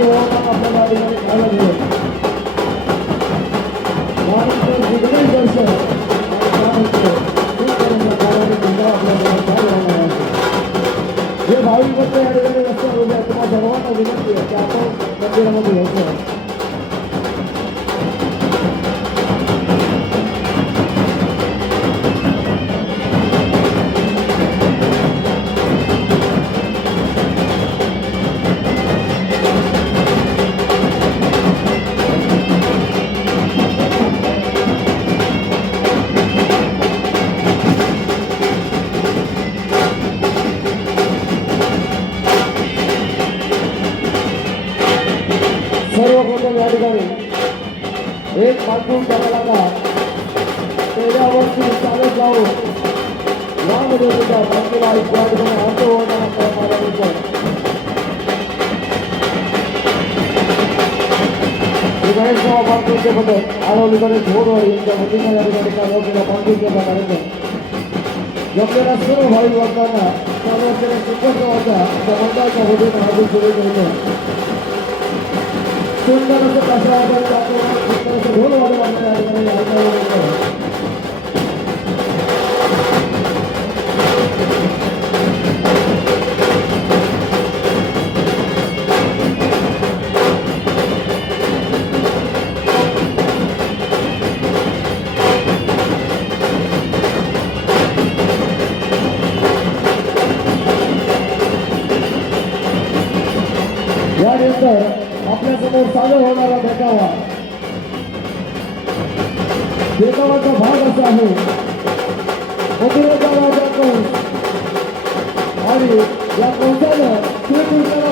आणि ओळख आपल्याला ठिकाणी खायला मिळेल. त्यानंतर गणेश दर्शन आणि त्यानंतर आपल्याला जे भाविक भक्त या ठिकाणी रस्त्यावर उभे आहेत तुम्हाला सर्वांना विनंती आहे की आपण मंदिरामध्ये यायचं. सर्वप्रथम या ठिकाणी एक माध्यम करायला त्याच्यावरती चालत जाऊन यामध्ये सुद्धा बाकीला या ठिकाणी अर्थ होणार मारायचं. गणेश बाबा पालखीचे पद्धत आळवलीकडे घोडवर यांच्या वतीनं या ठिकाणी चालवलेल्या पालखीचा कार्यक्रम जमलेल्या सर्व भाविक भक्तांना चालवलेल्या चित्रपटाचा मंडळाच्या वतीनं हार्दिक शुभेच्छा. सुंदर असं कासरावर सुंदर असं ढोल वाजवण्यात या ठिकाणी यानंतर आपल्या समोर सादर होणारा देखावाचा भाग असा आहे. मथुरेचा राजा कंस आणि या कंसानं श्रीकृष्णाला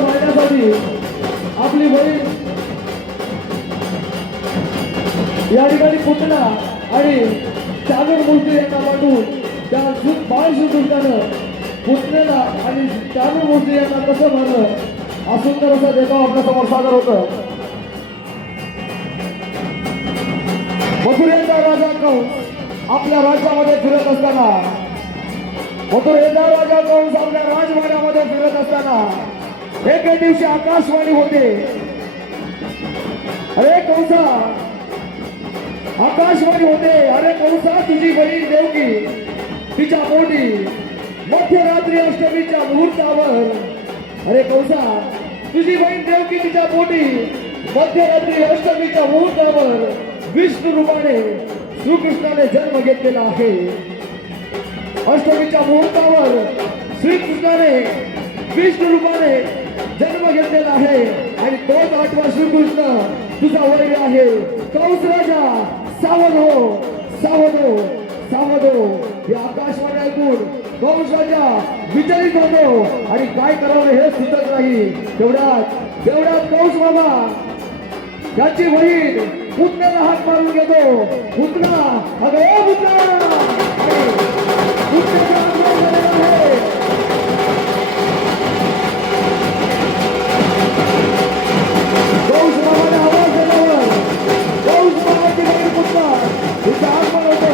मारण्यासाठी आपली बहीण या ठिकाणी पुतळा आणि चादर मूर्ती यांना मांडून त्या बाळ श्रीकृष्णानं पुतळ्याला आणि चादर मूर्ती यांना कसं मारलं हा सुंदर असा देखावा आपल्या समोर सादर होतं. मथुरेचा राजा कंस आपल्या राज्यामध्ये फिरत असताना मथुरेचा राजा कंस आपल्या राजवाड्यामध्ये फिरत असताना एके दिवशी आकाशवाणी होते. अरे कंसा, आकाशवाणी होते, अरे कंसा तुझी बहीण देवकी तिच्या पोटी मध्यरात्री अष्टमीच्या मुहूर्तावर, अरे कंसा तुझी बहीण देवकी तिच्या पोटी मध्यरात्री अष्टमीच्या मुहूर्तावर विष्णू रूपाने श्रीकृष्णाने जन्म घेतलेला आहे. अष्टमीच्या मुहूर्तावर श्रीकृष्णाने विष्णू रूपाने जन्म घेतलेला आहे आणि तोच आठवा श्रीकृष्ण तुझा वैरी आहे. कंस राजा सावध हो, सावध हो, सावध हो. हे आकाशवाणी ऐकून कंस राजा विचलित होतो आणि काय करावं हे सुचत नाही. तेवढ्यात कंस बाबा त्याची बहीण पुतण्याला हात मारून घेतो. पुतना, अगं पुतना, कंस बाबाने आवाज दिल्यावर कंस बाबाची बहीण पुतना तिचा हात मारवतो.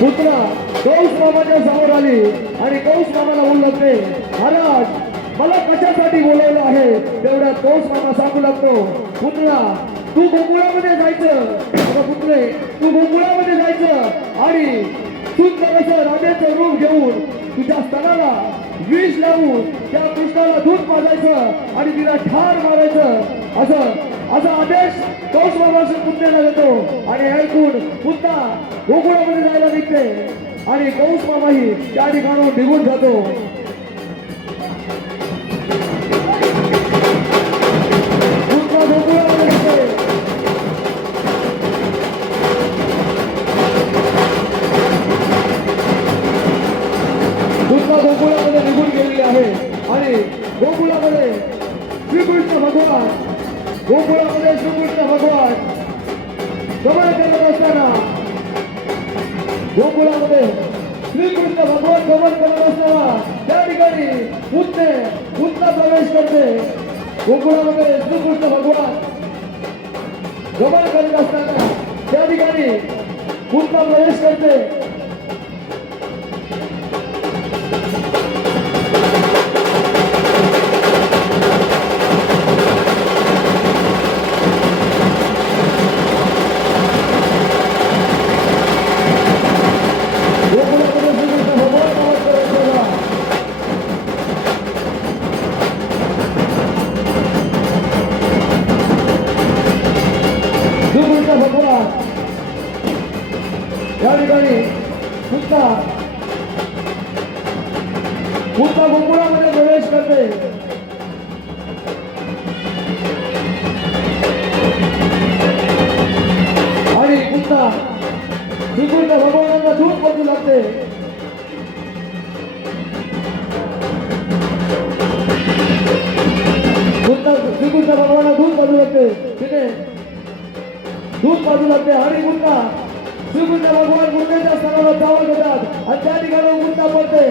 पुतना कंस मामाच्या समोर आली आणि कंस मामाला बोलू लागते, महाराज मला कशासाठी बोलवलं आहे. तेवढ्यात कंस मामा सांगू लागतो, पुतना तू गोकुळामध्ये जायचं, पुतळे तू गोकुळामध्ये जायचं आणि सुंदर असं राजाचं रूप घेऊन तुझ्या स्तनाला विष लावून त्या कृष्णाला दूध पाजायचं आणि तिला ठार मारायचं असा आदेश कंस मामाच्या पुतण्याला देतो. आणि ऐकून पुतना गोकुळामध्ये जायला निघते आणि कंस मामाही त्या ठिकाणून निघून जातो. पुतना गोकुळामध्ये निघते. पुतना गोकुळामध्ये निघून गेलेली आहे आणि गोकुळामध्ये श्रीकृष्ण भगवान गमन करत असताना गोकुळामध्ये श्रीकृष्ण भगवान गमन करत असताना त्या ठिकाणी पुतना प्रवेश करते. गोकुळामध्ये श्रीकृष्ण भगवान गमन करीत असताना त्या ठिकाणी पुन्हा प्रवेश करते. या ठिकाणी पुन्हा गोकुळामध्ये प्रवेश करते. आणि पुन्हा श्रीकृष्ण भगवानांना दूध बदलू लागते. पुन्हा श्रीकृष्ण भगवानांना दूध बदलू लागते. तिथे दूध बाजू लागते आणि पुन्हा श्रीकृष्ण भगवान गुंडेच्या स्थानाला चावत होतात आणि त्या ठिकाणी गुंडा पडते.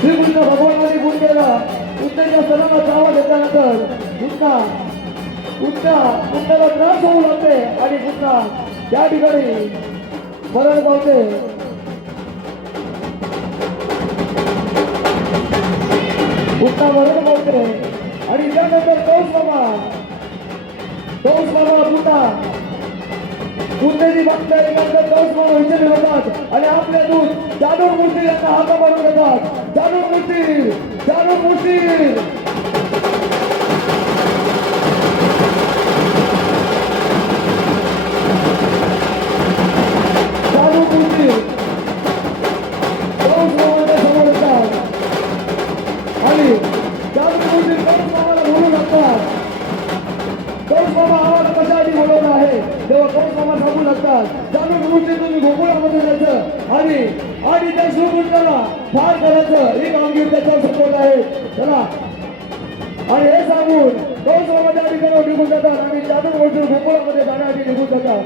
श्रीकृष्ण भगवानाने गुंडेच्या स्थानाला चावत घेतल्यानंतर गुंडाला त्रास होऊ लागते आणि पुन्हा त्या ठिकाणी मरण पावते. पुन्हा मरण पावते आणि त्यानंतर कंस मामा पुन्हा गुंडेची बातम्या कंस मामा विचारले होतात आणि आपले दूध जाधव मूर्ती यांना हाता मारून देतात. जाधव मूर्ती कंस मामाच्या समोर येतात आणि जाधव मूर्ती कंस मामाला बोलू लागतात. कंस मामा आम्हाला कशासाठी बोलवलं आहे तेव्हा कंस मामा सांगू लागतात, जाणून मूर्ती तुम्ही गोकुळामध्ये जायचं आणि त्या श्रीकृष्णाला ठार करायचं ही कामगिरी त्याच्यावर सपोर्ट आहे. चला आणि हे सांगून कंस मामा त्या ठिकाणी निघून जातात आणि जाणून मूर्ती गोकुळामध्ये जाण्यासाठी निघून जातात.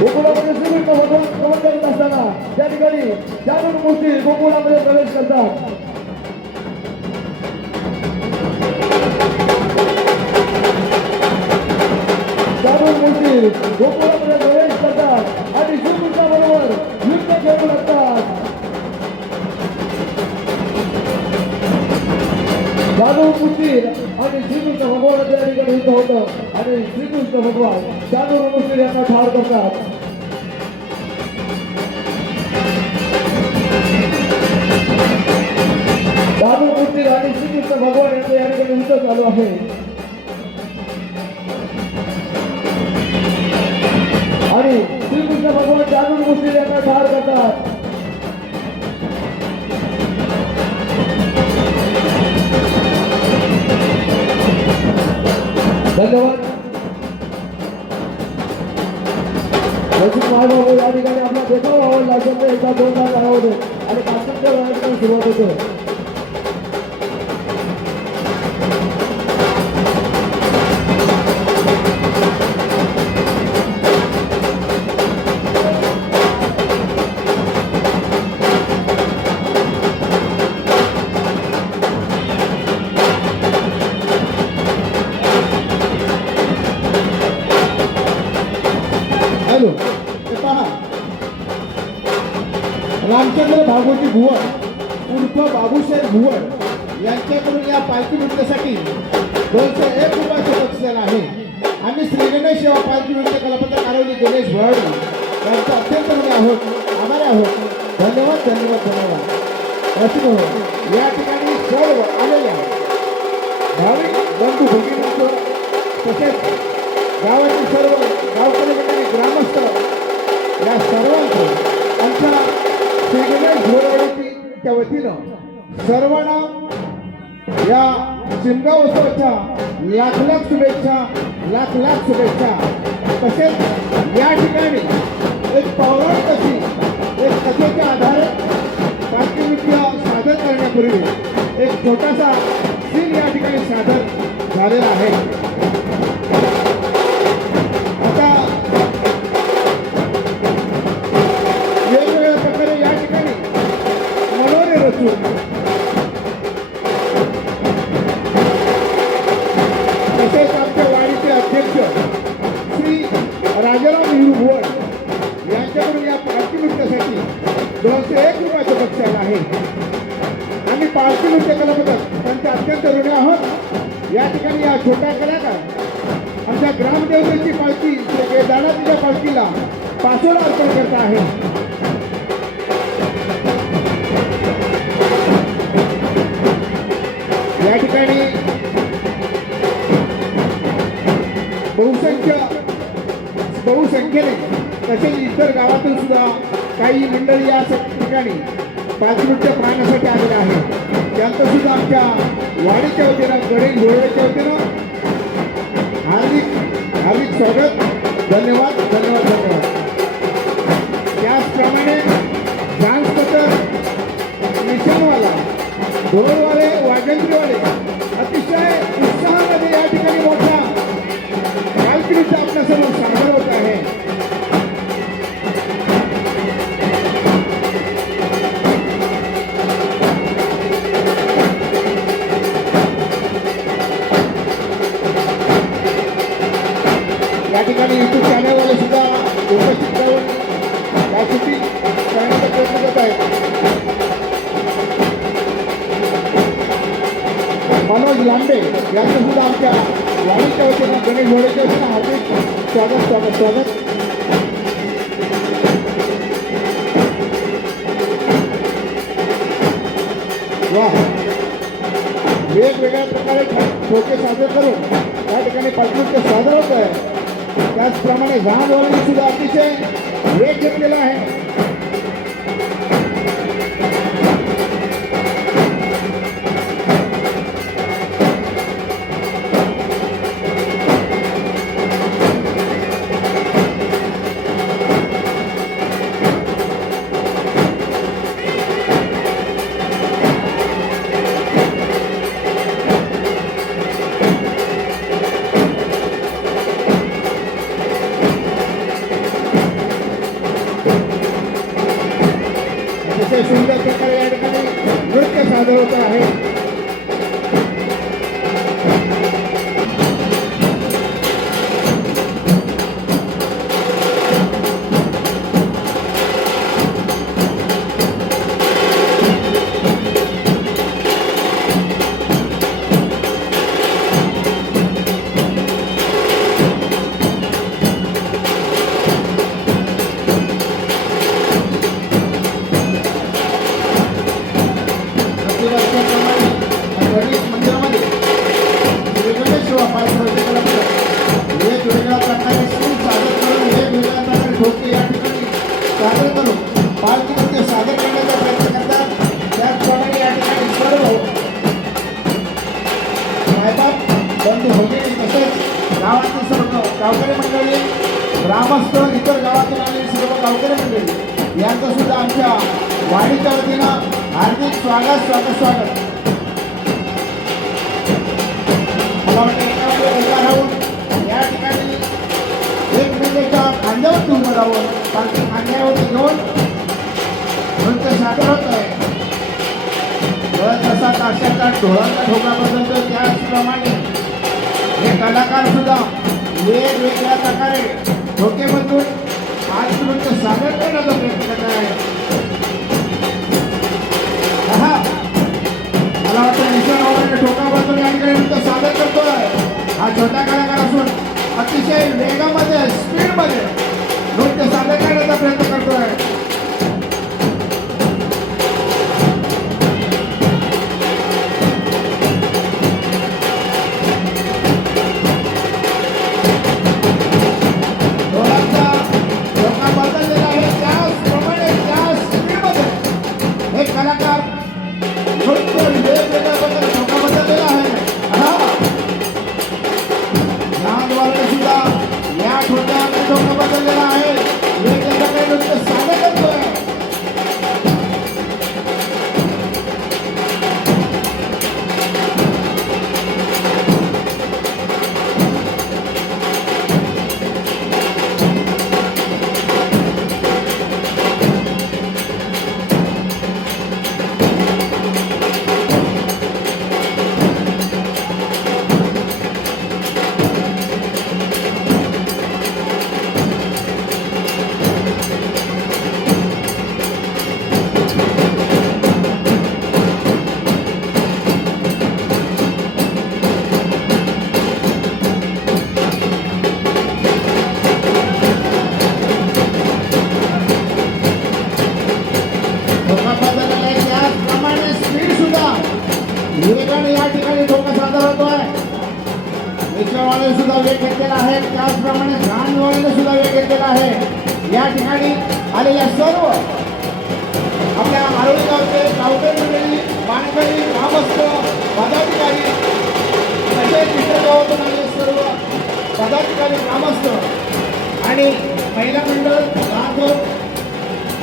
गोकुळामध्ये श्रीकृष्ण भगवान प्रवण करत असताना त्या ठिकाणी जाणून मूर्ती गोकुळामध्ये प्रवेश करतात. जाणून मूर्ती गोकुळामध्ये प्रवेश करतात आणि श्रीकृष्णाबरोबर युद्ध खेळू लागतात. जाणून मूर्ती आणि श्रीकृष्ण भगवान त्या ठिकाणी युद्ध होतं आणि श्रीकृष्ण भगवान जाणून मूर्ती यांना ठार करतात. जाणून मूर्ती आणि श्रीकृष्ण भगवान यांचं या ठिकाणी युद्ध चालू आहे. आणि श्रीकृष्ण भगवान जाणून मूर्ती यांना ठार करतात. धन्यवाद. मायबाबू या ठिकाणी आपला देखावा आवडला असेल तर एका 2 तास आवडते आणि काश्मीरच्या वेळेला सुरुवात होते. रामचंद्र भागवती भुवन उर्फ बाबूसाहेब भुवन यांच्याकडून या पालखी नृत्यासाठी 201 रुपयाचं बक्षीस आहे. आम्ही श्री गणेश सेवा पालखी नृत्य कलापथक कारवली गणेश भराडी यांचा अत्यंत आभारी आहोत. धन्यवाद. या ठिकाणी सर्व आलेल्या भाविक बंधू भगिनींचं तसेच गावातील सर्व गावकरी मंडळी ग्रामस्थ या सर्वांचं आमच्या श्री गणेश भोरवाडीच्या वतीनं सर्वांना या शिमगाव उत्सवाच्या लाख शुभेच्छा. तसेच या ठिकाणी एक पौराणिक अशी एक कथेच्या आधारे पालखी नृत्य सादर करण्यापूर्वी एक छोटासा सीन या ठिकाणी सादर झालेला आहे. आता वेगवेगळ्या प्रकारे या ठिकाणी 201 रुपयाचं बक्षीस आहे. आम्ही पालखी नृत्य कला पथक त्यांचे अत्यंत ऋणी आहोत. या ठिकाणी या छोट्या कलाकार आमच्या ग्रामदेवतेची पालखी दादाच्या पालखीला पासोडा अर्पण करत आहे. या ठिकाणी बहुसंख्येने तसेच इतर गावातून सुद्धा काही मंडळी या ठिकाणी पाचनृत्य पाहण्यासाठी आलेले आहे. त्यांचं सुद्धा आमच्या वाडीच्या वतीनं गणेश घोळवेच्या वतीनं हार्दिक स्वागत. धन्यवाद धन्यवाद धन्यवाद. त्याचप्रमाणे डान्स पथक, निशाणवाला, ढोलवाले, वाजंत्रीवाले अतिशय उत्साहामध्ये या ठिकाणी मोठा पालखीचा आपल्यासमोर सादर होत आहे. या ठिकाणी युट्यूब चॅनलवाले सुद्धा उपस्थित राहून या शूटिंग करण्याचा प्रयत्न करत आहेत. मनोज लांबे यांचं सुद्धा आमच्या वाडीच्या वतीनं गणेश घोडेच्या वतीनं हार्दिक स्वागत स्वागत स्वागत. वा वेगवेगळ्या प्रकारे ठोके सादर करून या ठिकाणी पालखीचं सादर होत आहे. त्याचप्रमाणे लहानवाल्यांनी सुद्धा अतिशय वेग घेतलेला आहे. अतिशय सुंदर प्रकारे या ठिकाणी नृत्य सादर होत आहे. वेगवेगळ्या प्रकारे सादर करून वेगवेगळ्या प्रकारे ठोके या ठिकाणी सादर करून पालखीमध्ये सादर करण्याचा प्रयत्न करतात. त्याचप्रमाणे या ठिकाणी सर्व मायबाप बंधू भगिनी तसेच गावातील सर्व गावकरी मंडळी, ग्रामस्थ, इतर गावातून आलेली सर्व गावकरी मंडळी यांचं सुद्धा आमच्या वाडीच्या वतीनं हार्दिक स्वागत स्वागत स्वागत. मला वाटतं एकावर उभा राहून या ठिकाणी एकमेकांच्या खांद्यावर उभं राहून पालखी खांद्यावरती घेऊन नृत्य सादर होत आहे. जसा ताशाचा ढोळाचा ठोका बदलतो त्याचप्रमाणे हे कलाकार सुद्धा वेगवेगळ्या प्रकारे ठोके बदलून आज नृत्य सादर करण्याचा प्रयत्न करत आहे. मला वाटतं निशाणवाल्याने ठोका बदलून या ठिकाणी नृत्य सादर करतोय. हा छोटा कलाकार असून अतिशय वेगामध्ये स्पीडमध्ये नृत्य सादर करण्याचा प्रयत्न करतोय. ढोलाचा ठोका बदललेला आहे त्याचप्रमाणे त्याच विवेकाने या ठिकाणी ठोका सादर होतोय. रिक्षावाल्याने सुद्धा वेग घेतलेला आहे, त्याचप्रमाणे व्हॅनवाल्याने सुद्धा वेग घेतलेला आहे. या ठिकाणी आलेल्या सर्व आपल्या आरोळी गावचे गावकरी मंडळी, मानकरी, ग्रामस्थ, पदाधिकारी, तसेच इतर गावातून आलेले सर्व पदाधिकारी, ग्रामस्थ आणि महिला मंडळ, राघव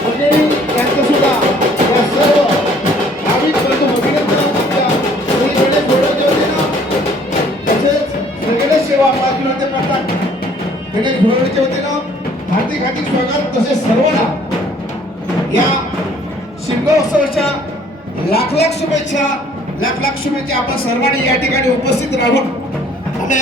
वगैरे यांचं सुद्धा या सर्व भाविक बंधू भगिनींचं त्या श्री गणेश घोडेच्या वतीनं तसेच श्री गणेश सेवा पालखी करतात गणेश घोडेच्या वतीनं हार्दिक हार्दिक स्वागत. तसेच सर्वांना या शिमगा उत्सवाच्या लाख लाख शुभेच्छा. आपण सर्वांनी या ठिकाणी उपस्थित राहून आम्ही